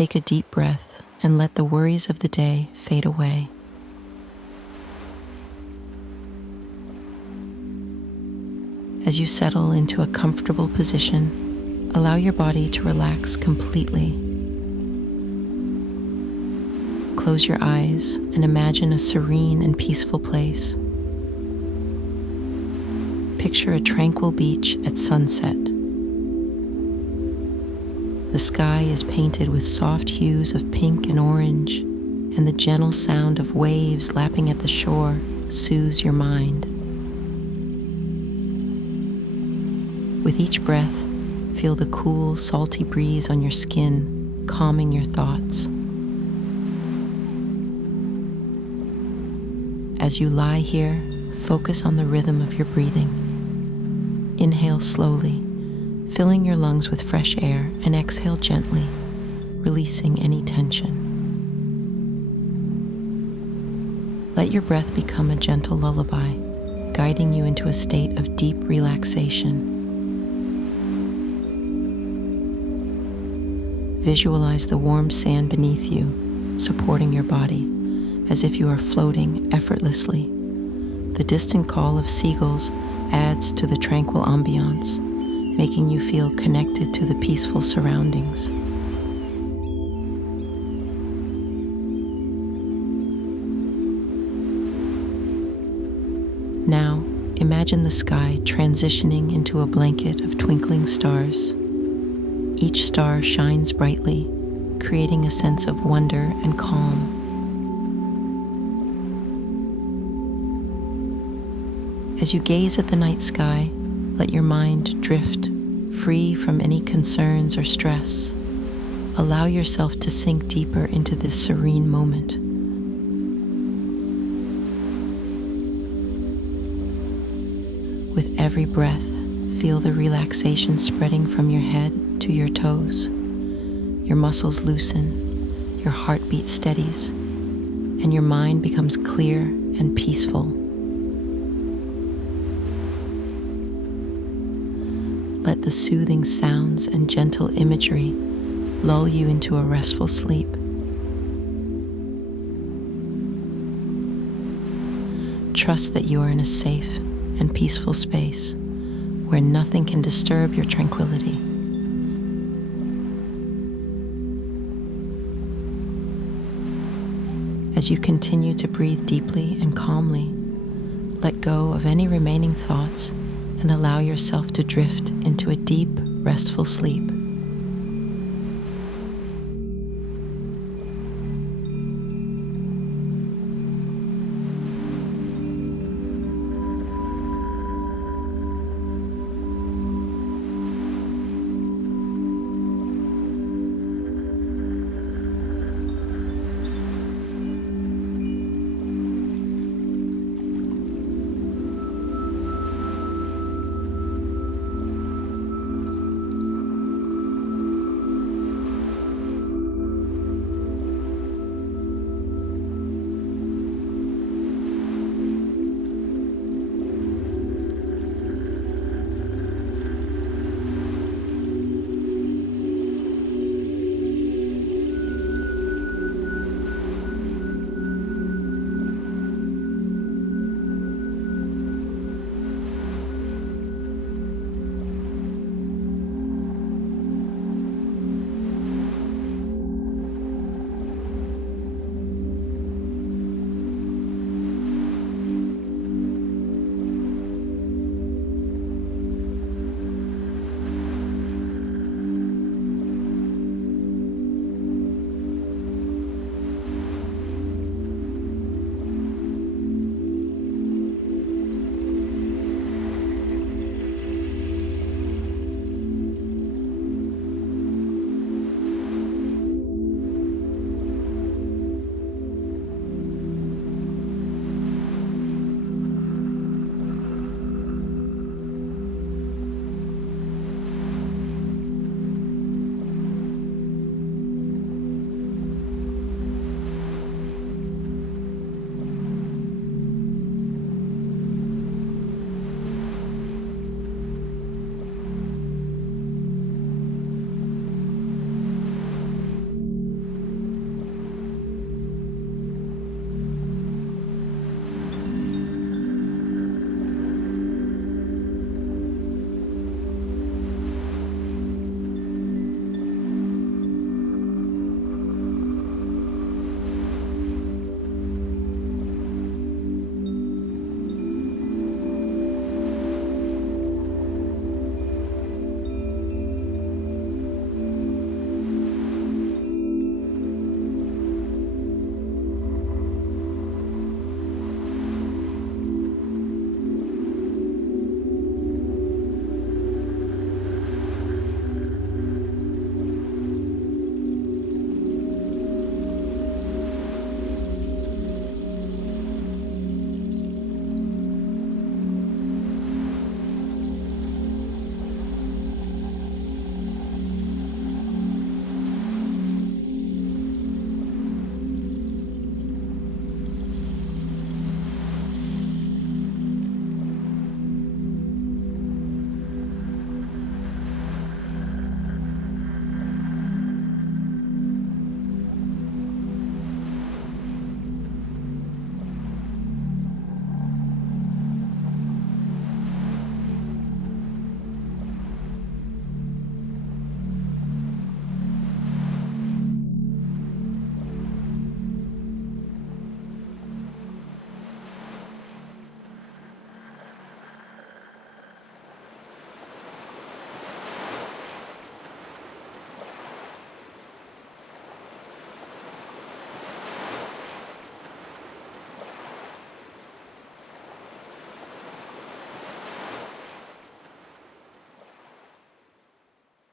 Take a deep breath and let the worries of the day fade away. As you settle into a comfortable position, allow your body to relax completely. Close your eyes and imagine a serene and peaceful place. Picture a tranquil beach at sunset. The sky is painted with soft hues of pink and orange, and the gentle sound of waves lapping at the shore soothes your mind. With each breath, feel the cool, salty breeze on your skin, calming your thoughts. As you lie here, focus on the rhythm of your breathing. Inhale slowly, filling your lungs with fresh air, and exhale gently, releasing any tension. Let your breath become a gentle lullaby, guiding you into a state of deep relaxation. Visualize the warm sand beneath you, supporting your body, as if you are floating effortlessly. The distant call of seagulls adds to the tranquil ambiance, making you feel connected to the peaceful surroundings. Now, imagine the sky transitioning into a blanket of twinkling stars. Each star shines brightly, creating a sense of wonder and calm. As you gaze at the night sky, let your mind drift, free from any concerns or stress. Allow yourself to sink deeper into this serene moment. With every breath, feel the relaxation spreading from your head to your toes. Your muscles loosen, your heartbeat steadies, and your mind becomes clear and peaceful. Let the soothing sounds and gentle imagery lull you into a restful sleep. Trust that you are in a safe and peaceful space where nothing can disturb your tranquility. As you continue to breathe deeply and calmly, let go of any remaining thoughts and allow yourself to drift into a deep, restful sleep.